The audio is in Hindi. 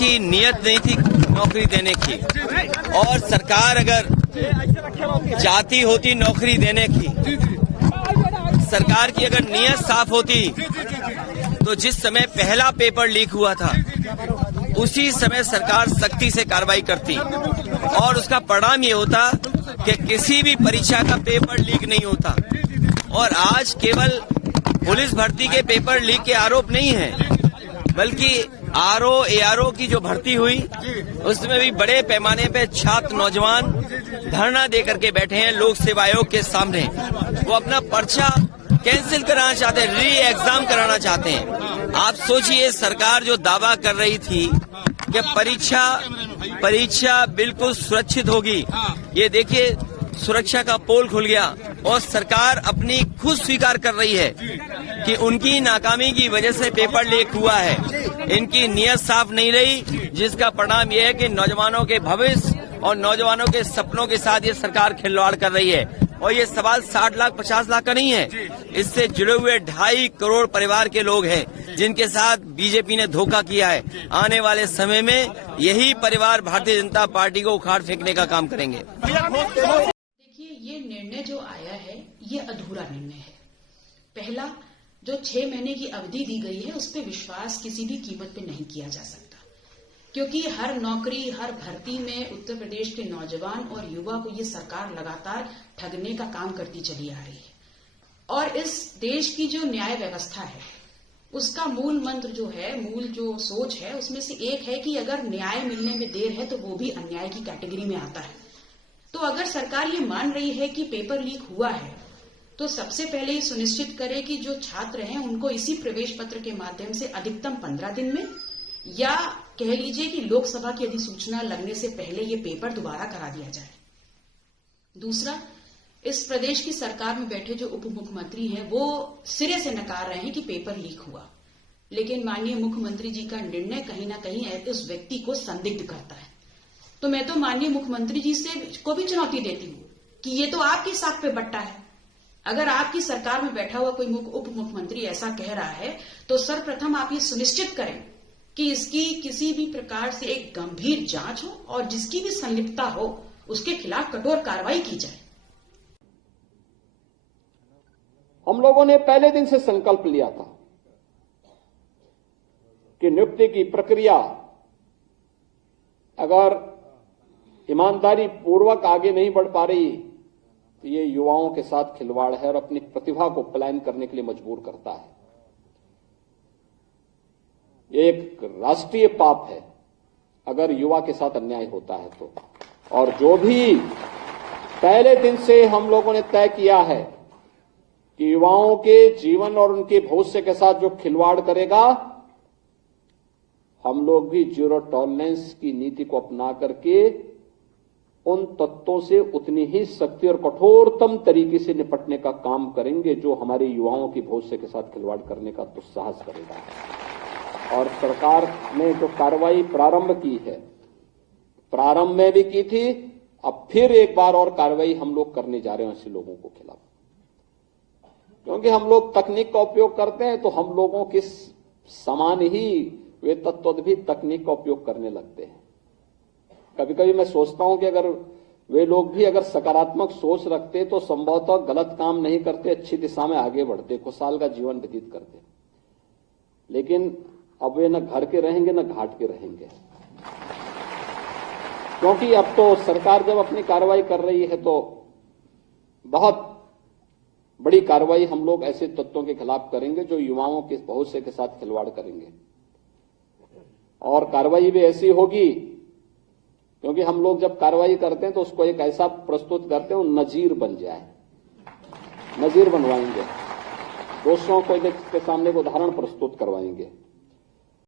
की नीयत नहीं थी नौकरी देने की, और सरकार अगर चाहती होती नौकरी देने की, सरकार की अगर नीयत साफ होती तो जिस समय पहला पेपर लीक हुआ था उसी समय सरकार सख्ती से कार्रवाई करती और उसका परिणाम ये होता कि किसी भी परीक्षा का पेपर लीक नहीं होता। और आज केवल पुलिस भर्ती के पेपर लीक के आरोप नहीं है, बल्कि आरओ एआरओ की जो भर्ती हुई उसमें भी बड़े पैमाने पे छात्र नौजवान धरना देकर के बैठे हैं लोक सेवा आयोग के सामने। वो अपना पर्चा कैंसिल कराना चाहते हैं, री एग्जाम कराना चाहते हैं। आप सोचिए, सरकार जो दावा कर रही थी कि परीक्षा बिल्कुल सुरक्षित होगी, ये देखिए सुरक्षा का पोल खुल गया और सरकार अपनी खुद स्वीकार कर रही है कि उनकी नाकामी की वजह से पेपर लीक हुआ है। इनकी नीयत साफ नहीं रही, जिसका परिणाम यह है कि नौजवानों के भविष्य और नौजवानों के सपनों के साथ ये सरकार खिलवाड़ कर रही है। और ये सवाल 60 लाख 50 लाख का नहीं है, इससे जुड़े हुए 2.5 करोड़ परिवार के लोग हैं जिनके साथ बीजेपी ने धोखा किया है। आने वाले समय में यही परिवार भारतीय जनता पार्टी को उखाड़ फेंकने का काम करेंगे। देखिए, ये निर्णय जो आया है ये अधूरा निर्णय है। पहला, जो 6 महीने की अवधि दी गई है उस पर विश्वास किसी भी कीमत पे नहीं किया जा सकता, क्योंकि हर नौकरी हर भर्ती में उत्तर प्रदेश के नौजवान और युवा को ये सरकार लगातार ठगने का काम करती चली आ रही है। और इस देश की जो न्याय व्यवस्था है उसका मूल मंत्र जो है, मूल जो सोच है, उसमें से एक है कि अगर न्याय मिलने में देर है तो वो भी अन्याय की कैटेगरी में आता है। तो अगर सरकार ये मान रही है कि पेपर लीक हुआ है तो सबसे पहले ये सुनिश्चित करे कि जो छात्र हैं उनको इसी प्रवेश पत्र के माध्यम से अधिकतम 15 दिन में, या कह लीजिए कि लोकसभा की अधिसूचना लगने से पहले ये पेपर दोबारा करा दिया जाए। दूसरा, इस प्रदेश की सरकार में बैठे जो उप मुख्यमंत्री हैं वो सिरे से नकार रहे हैं कि पेपर लीक हुआ, लेकिन माननीय मुख्यमंत्री जी का निर्णय कहीं ना कहीं उस व्यक्ति को संदिग्ध करता है। तो मैं तो माननीय मुख्यमंत्री जी से को भी चुनौती देती हूँ कि ये तो आपकी साख पे बट्टा है। अगर आपकी सरकार में बैठा हुआ कोई उप मुख्यमंत्री ऐसा कह रहा है तो सर्वप्रथम आप ये सुनिश्चित करें कि इसकी किसी भी प्रकार से एक गंभीर जांच हो और जिसकी भी संलिप्तता हो उसके खिलाफ कठोर कार्रवाई की जाए। हम लोगों ने पहले दिन से संकल्प लिया था कि नियुक्ति की प्रक्रिया अगर ईमानदारी पूर्वक आगे नहीं बढ़ पा रही तो ये युवाओं के साथ खिलवाड़ है और अपनी प्रतिभा को पलायन करने के लिए मजबूर करता है। ये एक राष्ट्रीय पाप है अगर युवा के साथ अन्याय होता है तो। और जो भी पहले दिन से हम लोगों ने तय किया है कि युवाओं के जीवन और उनके भविष्य के साथ जो खिलवाड़ करेगा, हम लोग भी जीरो टॉलरेंस की नीति को अपना करके उन तत्वों से उतनी ही सख्ती और कठोरतम तरीके से निपटने का काम करेंगे जो हमारे युवाओं की भविष्य के साथ खिलवाड़ करने का दुस्साहस करेगा। और सरकार ने जो कार्रवाई प्रारंभ की है, प्रारंभ में भी की थी, अब फिर एक बार और कार्रवाई हम लोग करने जा रहे हैं ऐसे लोगों को खिलाफ। क्योंकि हम लोग तकनीक का उपयोग करते हैं तो हम लोगों के समान ही वे तत्व भी तकनीक का उपयोग करने लगते हैं। कभी कभी मैं सोचता हूं कि अगर वे लोग भी अगर सकारात्मक सोच रखते तो संभवतः गलत काम नहीं करते, अच्छी दिशा में आगे बढ़ते, खुशहाल का जीवन व्यतीत करते। लेकिन अब वे न घर के रहेंगे न घाट के रहेंगे, क्योंकि अब तो सरकार जब अपनी कार्रवाई कर रही है तो बहुत बड़ी कार्रवाई हम लोग ऐसे तत्वों के खिलाफ करेंगे जो युवाओं के भविष्य के साथ खिलवाड़ करेंगे। और कार्रवाई भी ऐसी होगी, क्योंकि हम लोग जब कार्रवाई करते हैं तो उसको एक ऐसा प्रस्तुत करते हैं वो नजीर बन जाए, नजीर बनवाएंगे, दोषियों को के सामने उदाहरण प्रस्तुत करवाएंगे।